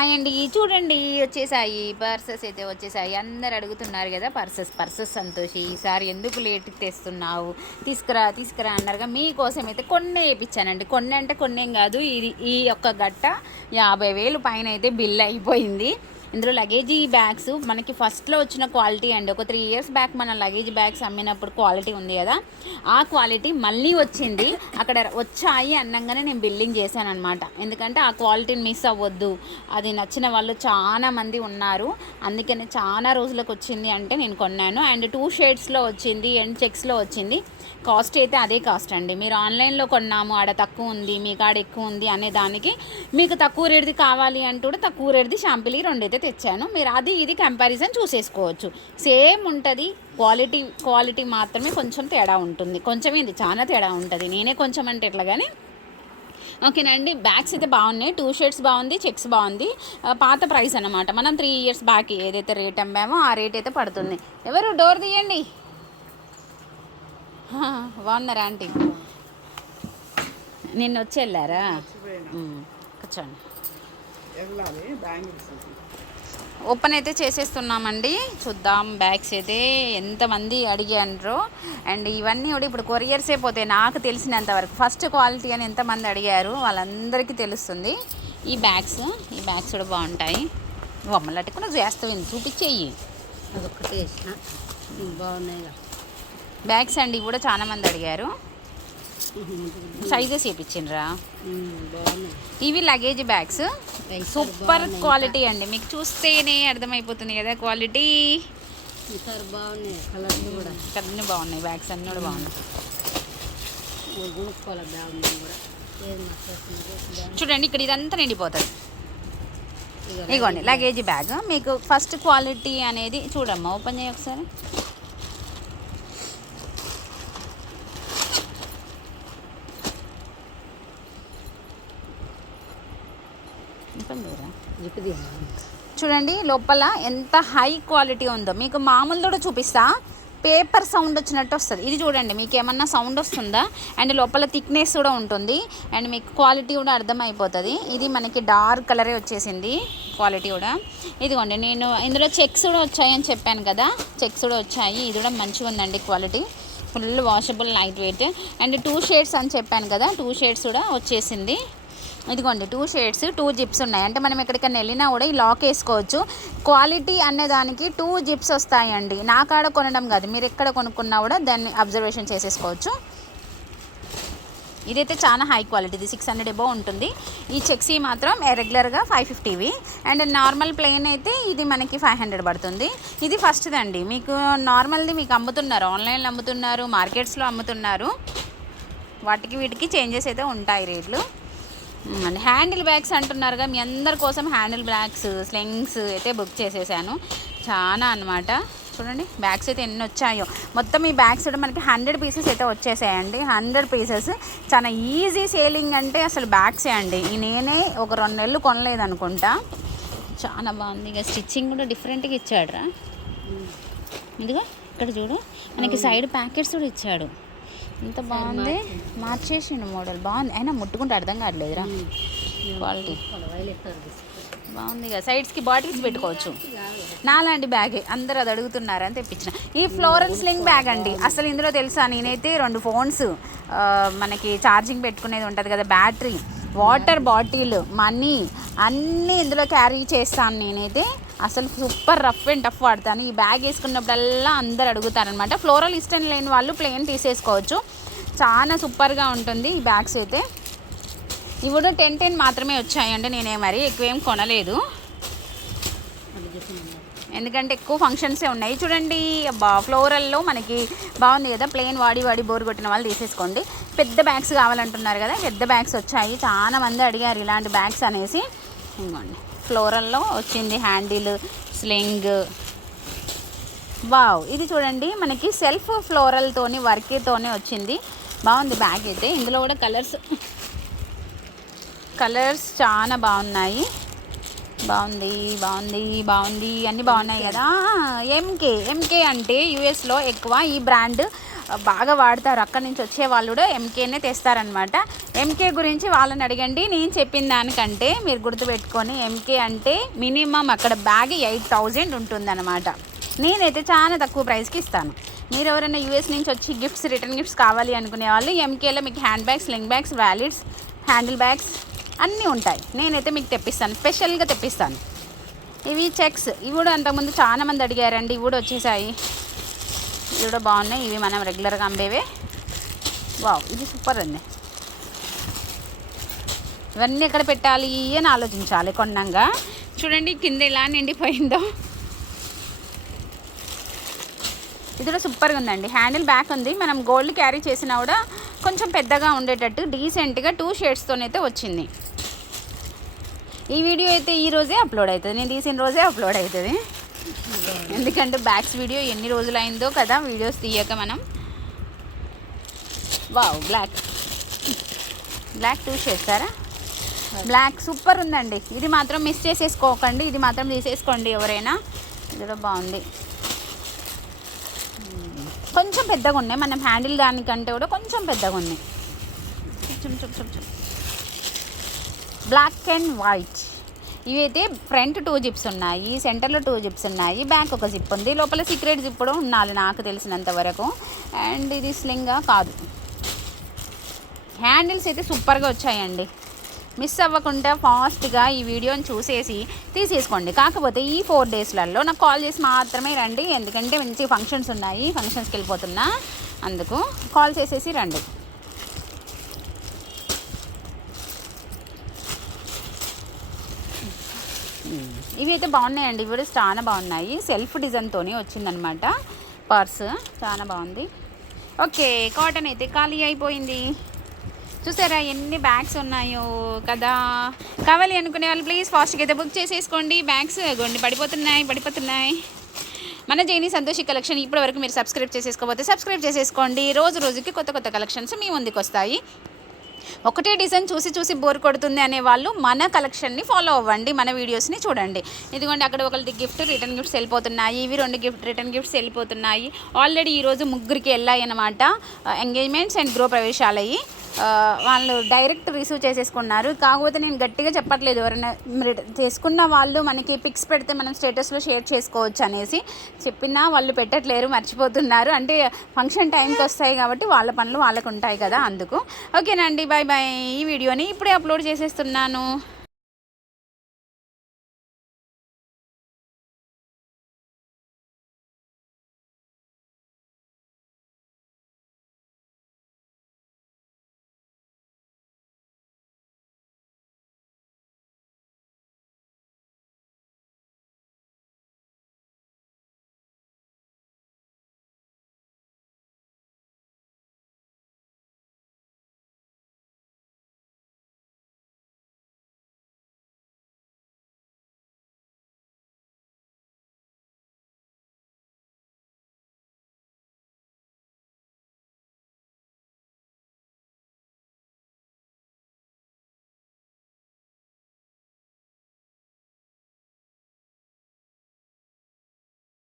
Hi అండి చూడండి వచ్చేసాయి పర్సెస్ అయితే వచ్చేసాయి. అందరు అడుగుతున్నారు కదా పర్సెస్ పర్సెస్ సంతోషి ఈసారి ఎందుకు లేట్ తెస్తున్నావు? తీసుకురా తీసుకురా అన్నారుగా మీకోసం అయితే కొన్ని వేయించానండి కొన్ని అంటే కొన్ని ఏం కాదు ఇది ఈ యొక్క గట్ట యాభై వేలు పైన అయితే బిల్ అయిపోయింది. ఇందులో లగేజీ బ్యాగ్స్ మనకి ఫస్ట్లో వచ్చిన క్వాలిటీ అండి. ఒక త్రీ ఇయర్స్ బ్యాక్ మన లగేజ్ బ్యాగ్స్ అమ్మినప్పుడు క్వాలిటీ ఉంది కదా. ఆ క్వాలిటీ మళ్ళీ వచ్చింది. అక్కడ వచ్చాయి అన్నంగానే నేను బిల్లింగ్ చేశాను అనమాట ఎందుకంటే ఆ క్వాలిటీని మిస్ అవ్వద్దు. అది నచ్చిన వాళ్ళు చాలా మంది ఉన్నారు. అందుకని చాలా రోజులకు వచ్చింది అంటే నేను కొన్నాను. అండ్ టూ షేడ్స్లో వచ్చింది అండ్ చెక్స్లో వచ్చింది. కాస్ట్ అయితే అదే కాస్ట్ అండి. మీరు ఆన్లైన్లో కొన్నాము ఆడ తక్కువ ఉంది మీ కాడ ఎక్కువ ఉంది అనే దానికి మీకు తక్కువ రేటుది కావాలి అంటూ కూడా తక్కువ రేటుది షాంపిలీ రెండు అయితే తెచ్చాను. మీరు అది ఇది కంపారిజన్ చూసేసుకోవచ్చు. సేమ్ ఉంటుంది. క్వాలిటీ క్వాలిటీ మాత్రమే కొంచెం తేడా ఉంటుంది. కొంచెం ఇది చాలా తేడా ఉంటుంది. నేనే కొంచెం అంటే ఎట్లా కానీ ఓకేనండి బ్యాగ్స్ అయితే బాగున్నాయి. టూ షర్ట్స్ బాగుంది. చెక్స్ బాగుంది. పాత ప్రైస్ అన్నమాట. మనం త్రీ ఇయర్స్ బ్యాక్ ఏదైతే రేట్ అమ్మామో ఆ రేట్ అయితే పడుతుంది. ఎవరు? డోర్ తీయండి. బాగున్నారా ఆంటీ? నిన్న వచ్చి వెళ్ళారా? కూర్చోండి. ఓపెన్ అయితే చేసేస్తున్నామండి. చూద్దాం బ్యాగ్స్ అయితే ఎంతమంది అడిగారు అండ్ ఇవన్నీ కూడా ఇప్పుడు కొరియర్సే పోతాయి నాకు తెలిసినంత వరకు ఫస్ట్ క్వాలిటీ అని ఎంతమంది అడిగారు వాళ్ళందరికీ తెలుస్తుంది. ఈ బ్యాగ్స్ ఈ బ్యాగ్స్ కూడా బాగుంటాయి. బొమ్మలట్టి కూడా చేస్తావు చూపించేయి. అదొక్కటి వేసిన. బాగున్నాయిగా. బ్యాగ్స్ అండి కూడా చాలా మంది అడిగారు. సైజెస్ బాగున్నాయి. ఇవి లగేజ్ బ్యాగ్స్ సూపర్ క్వాలిటీ అండి. మీకు చూస్తేనే అర్థమైపోతుంది కదా క్వాలిటీ అన్నీ బాగున్నాయి. బ్యాగ్స్ అన్నీ కూడా బాగున్నాయి. చూడండి ఇక్కడ ఇదంతా నిండిపోతుంది. ఇగోండి లగేజ్ బ్యాగ్ మీకు ఫస్ట్ క్వాలిటీ అనేది చూడమ్మా. ఓపెన్ చేయ ఒకసారి. చూడండి లోపల ఎంత హై క్వాలిటీ ఉందో. మీకు మామూలు కూడా చూపిస్తా. పేపర్ సౌండ్ వచ్చినట్టు వస్తుంది. ఇది చూడండి మీకు ఏమన్నా సౌండ్ వస్తుందా? అండ్ లోపల థిక్నెస్ కూడా ఉంటుంది. అండ్ మీకు క్వాలిటీ కూడా అర్థమైపోతుంది. ఇది మనకి డార్క్ కలరే వచ్చేసింది క్వాలిటీ కూడా. ఇదిగోండి నేను ఇందులో చెక్స్ కూడా వచ్చాయని చెప్పాను కదా. చెక్స్ కూడా వచ్చాయి. ఇది కూడా మంచిగా ఉందండి quality. Full washable light weight. And two shades అని చెప్పాను కదా. టూ షేడ్స్ కూడా వచ్చేసింది. ఇదిగోండి టూ షేడ్స్ టూ జిప్స్ ఉన్నాయి. అంటే మనం ఎక్కడికైనా వెళ్ళినా కూడా ఈ లాక్ వేసుకోవచ్చు. క్వాలిటీ అనే దానికి టూ జిప్స్ వస్తాయండి. నా కాడ కొనడం కాదు మీరు ఎక్కడ కొనుక్కున్నా కూడా దాన్ని అబ్జర్వేషన్ చేసేసుకోవచ్చు. ఇదైతే చాలా హై క్వాలిటీది సిక్స్ హండ్రెడ్ ఎబో ఉంటుంది. ఈ చెక్సీ మాత్రం రెగ్యులర్గా ఫైవ్ ఫిఫ్టీవి అండ్ నార్మల్ ప్లెయిన్ అయితే ఇది మనకి ఫైవ్ హండ్రెడ్ పడుతుంది. ఇది ఫస్ట్ది అండి. మీకు నార్మల్ది మీకు అమ్ముతున్నారు ఆన్లైన్లో అమ్ముతున్నారు మార్కెట్స్లో అమ్ముతున్నారు. వాటికి వీటికి చేంజెస్ అయితే ఉంటాయి రేట్లు. హ్యాండిల్ బ్యాగ్స్ అంటున్నారుగా మీ అందరి కోసం హ్యాండిల్ బ్యాగ్స్ స్లెంగ్స్ అయితే బుక్ చేసేసాను. చాలా అన్నమాట. చూడండి బ్యాగ్స్ అయితే ఎన్ని వచ్చాయో. మొత్తం ఈ బ్యాగ్స్ కూడా మనకి హండ్రెడ్ పీసెస్ అయితే వచ్చేసాయండి. Hundred pieces. చాలా ఈజీ సేలింగ్ అంటే అసలు బ్యాగ్సే అండి. ఈ నేనే ఒక రెండు నెలలు కొనలేదు అనుకుంటా చాలా బాగుంది. ఇక స్టిచ్చింగ్ కూడా డిఫరెంట్గా ఇచ్చాడు రా ఇదిగో ఇక్కడ చూడు. మనకి సైడ్ ప్యాకెట్స్ కూడా ఇచ్చాడు. ఎంత బాగుంది. మార్చేసిండు మోడల్. బాగుంది. అయినా ముట్టుకుంటే అర్థం కావట్లేదురా. క్వాలిటీ వైలెట్ కలర్ బాగుంది కదా. సైడ్స్కి బాటిల్స్ పెట్టుకోవచ్చు. నాలాంటి బ్యాగే అందరు అది అడుగుతున్నారు అని తెప్పించిన. ఈ ఫ్లోరల్ స్లింగ్ బ్యాగ్ అండి. అసలు ఇందులో తెలుసా? నేనైతే రెండు ఫోన్స్ మనకి ఛార్జింగ్ పెట్టుకునేది ఉంటుంది కదా బ్యాటరీ వాటర్ బాటిల్ మనీ అన్నీ ఇందులో క్యారీ చేస్తాను నేనైతే. అసలు సూపర్ రఫ్ అండ్ టఫ్ వాడతాను. ఈ బ్యాగ్ వేసుకున్నప్పుడల్లా అందరు అడుగుతారనమాట ఫ్లోరల్ ఇష్టం లేని వాళ్ళు ప్లేన్ తీసేసుకోవచ్చు. చాలా సూపర్గా ఉంటుంది ఈ బ్యాగ్స్ అయితే. ఇవి కూడా టెన్ టెన్ మాత్రమే వచ్చాయండి నేనే మరి. ఎక్కువ ఏం కొనలేదు. ఎందుకంటే ఎక్కువ ఫంక్షన్సే ఉన్నాయి. చూడండి బా ఫ్లోరల్లో మనకి బాగుంది కదా ప్లెయిన్ వాడి వాడి బోర్ కొట్టిన వాళ్ళు తీసేసుకోండి. పెద్ద బ్యాగ్స్ కావాలంటున్నారు కదా పెద్ద బ్యాగ్స్ వచ్చాయి. చాలా మంది అడిగారు ఇలాంటి బ్యాగ్స్ అనేసి. ఇంకోండి ఫ్లోరల్లో వచ్చింది హ్యాండిల్ స్లింగ్ వావ్ ఇది చూడండి మనకి సెల్ఫ్ ఫ్లోరల్తోని వర్క్తోనే వచ్చింది. బాగుంది బ్యాగ్ అయితే. ఇందులో కూడా కలర్స్ కలర్స్ చాలా బాగున్నాయి. బాగుంది బాగుంది బాగుంది అన్నీ బాగున్నాయి కదా. ఎంకే ఎంకే అంటే యూఎస్లో ఎక్కువ ఈ బ్రాండ్ బాగా వాడతారు. అక్కడి నుంచి వచ్చే వాళ్ళు కూడా ఎంకేనే తెస్తారనమాట ఎంకే గురించి వాళ్ళని అడగండి. నేను చెప్పిన దానికంటే మీరు గుర్తుపెట్టుకొని ఎంకే అంటే మినిమం అక్కడ బ్యాగ్ ఎయిట్ థౌజండ్ ఉంటుందన్నమాట. నేనైతే చాలా తక్కువ ప్రైస్కి ఇస్తాను. మీరు ఎవరైనా యూఎస్ నుంచి వచ్చి గిఫ్ట్స్ రిటర్న్ గిఫ్ట్స్ కావాలి అనుకునే వాళ్ళు ఎంకేలో మీకు హ్యాండ్ బ్యాగ్స్ లింక్ బ్యాగ్స్ వ్యాలిడ్స్ హ్యాండిల్ బ్యాగ్స్ అన్నీ ఉంటాయి. నేనైతే మీకు తెప్పిస్తాను. స్పెషల్గా తెప్పిస్తాను. ఇవి చెక్స్. ఇవి కూడా అంతకుముందు చాలా మంది అడిగారండి. ఇవి కూడా వచ్చేసాయి. ఇవి కూడా బాగున్నాయి. ఇవి మనం రెగ్యులర్గా అమ్మేవే. వావ్! ఇది సూపర్ అండి. ఇవన్నీ ఎక్కడ పెట్టాలి అని ఆలోచించాలి కొండంగా చూడండి కింద ఎలా నిండిపోయిందో. ఇది కూడా సూపర్గా ఉందండి. హ్యాండిల్ బ్యాక్ ఉంది. మనం గోల్డ్ క్యారీ చేసినా కూడా కొంచెం పెద్దగా ఉండేటట్టు డీసెంట్గా టూ షేడ్స్తోనైతే వచ్చింది. ఈ వీడియో అయితే ఈ రోజే అప్లోడ్ అవుతుంది. నేను తీసిన రోజే అప్లోడ్ అవుతుంది. ఎందుకంటే బ్యాగ్స్ వీడియో ఎన్ని రోజులు కదా వీడియోస్ తీయక మనం. వావ్ బ్లాక్ బ్లాక్ టూ చేస్తారా బ్లాక్ సూపర్ ఉందండి. ఇది మాత్రం మిస్ చేసేసుకోకండి. ఇది మాత్రం తీసేసుకోండి ఎవరైనా. ఇది కూడా బాగుంది. కొంచెం పెద్దగా ఉన్నాయి. మనం హ్యాండిల్ దానికంటే కూడా కొంచెం పెద్దగా ఉన్నాయి. బ్లాక్ అండ్ వైట్ ఇవైతే ఫ్రంట్ టూ జిప్స్ ఉన్నాయి సెంటర్లో టూ జిప్స్ ఉన్నాయి బ్యాక్ ఒక జిప్ ఉంది. లోపల సీక్రెట్ జిప్ కూడా ఉండాలి నాకు తెలిసినంత వరకు. అండ్ ఇది స్లింగా కాదు. హ్యాండిల్స్ అయితే సూపర్గా వచ్చాయండి. మిస్ అవ్వకుండా ఫాస్ట్గా ఈ వీడియోని చూసేసి తీసేసుకోండి. కాకపోతే ఈ ఫోర్ డేస్లలో నాకు కాల్ చేసి మాత్రమే రండి. ఎందుకంటే మంచి ఫంక్షన్స్ ఉన్నాయి. ఫంక్షన్స్కి వెళ్ళిపోతున్నా. అందుకు కాల్ చేసేసి రండి. ఇవి అయితే బాగున్నాయండి. ఇవి కూడా చాలా బాగున్నాయి. సెల్ఫ్ డిజైన్తోనే వచ్చిందనమాట పర్స్. చాలా బాగుంది. ఓకే కాటన్ అయితే ఖాళీ అయిపోయింది. చూసారా ఎన్ని బ్యాగ్స్ ఉన్నాయో కదా? కావాలి అనుకునే వాళ్ళు ప్లీజ్ ఫాస్ట్గా అయితే బుక్ చేసేసుకోండి. బ్యాగ్స్ ఇగోండి పడిపోతున్నాయి పడిపోతున్నాయి. మన జైని సంతోషి కలెక్షన్ ఇప్పటివరకు మీరు సబ్స్క్రైబ్ చేసేసుకోకపోతే సబ్స్క్రైబ్ చేసేసుకోండి. రోజు రోజుకి కొత్త కొత్త కలెక్షన్స్ మీ ముందుకు వస్తాయి ఒకటే డిజైన్ చూసి చూసి బోర్ కొడుతుంది అనే వాళ్ళు మన కలెక్షన్ని ఫాలో అవ్వండి మన వీడియోస్ని చూడండి. ఇదిగోండి అక్కడ ఒకరిది గిఫ్ట్ రిటర్న్ గిఫ్ట్స్ వెళ్ళిపోతున్నాయి. ఇవి రెండు గిఫ్ట్ రిటర్న్ గిఫ్ట్స్ వెళ్ళిపోతున్నాయి. ఆల్రెడీ ఈరోజు ముగ్గురికి వెళ్ళాయి అనమాట ఎంగేజ్మెంట్స్ అండ్ గృహ ప్రవేశాలయ్యి వాళ్ళు డైరెక్ట్ రిసీవ్ చేసేసుకున్నారు. కాకపోతే నేను గట్టిగా చెప్పట్లేదు. ఎవరైనా చేసుకున్న వాళ్ళు మనకి పిక్స్ పెడితే మనం స్టేటస్లో షేర్ చేసుకోవచ్చు అనేసి చెప్పినా వాళ్ళు పెట్టట్లేరు మర్చిపోతున్నారు. అంటే ఫంక్షన్ టైంకి వస్తాయి కాబట్టి వాళ్ళ పనులు వాళ్ళకు ఉంటాయి కదా అందుకు. ఓకేనండి బాయ్ బాయ్ ఈ వీడియోని ఇప్పుడే అప్లోడ్ చేసేస్తున్నాను.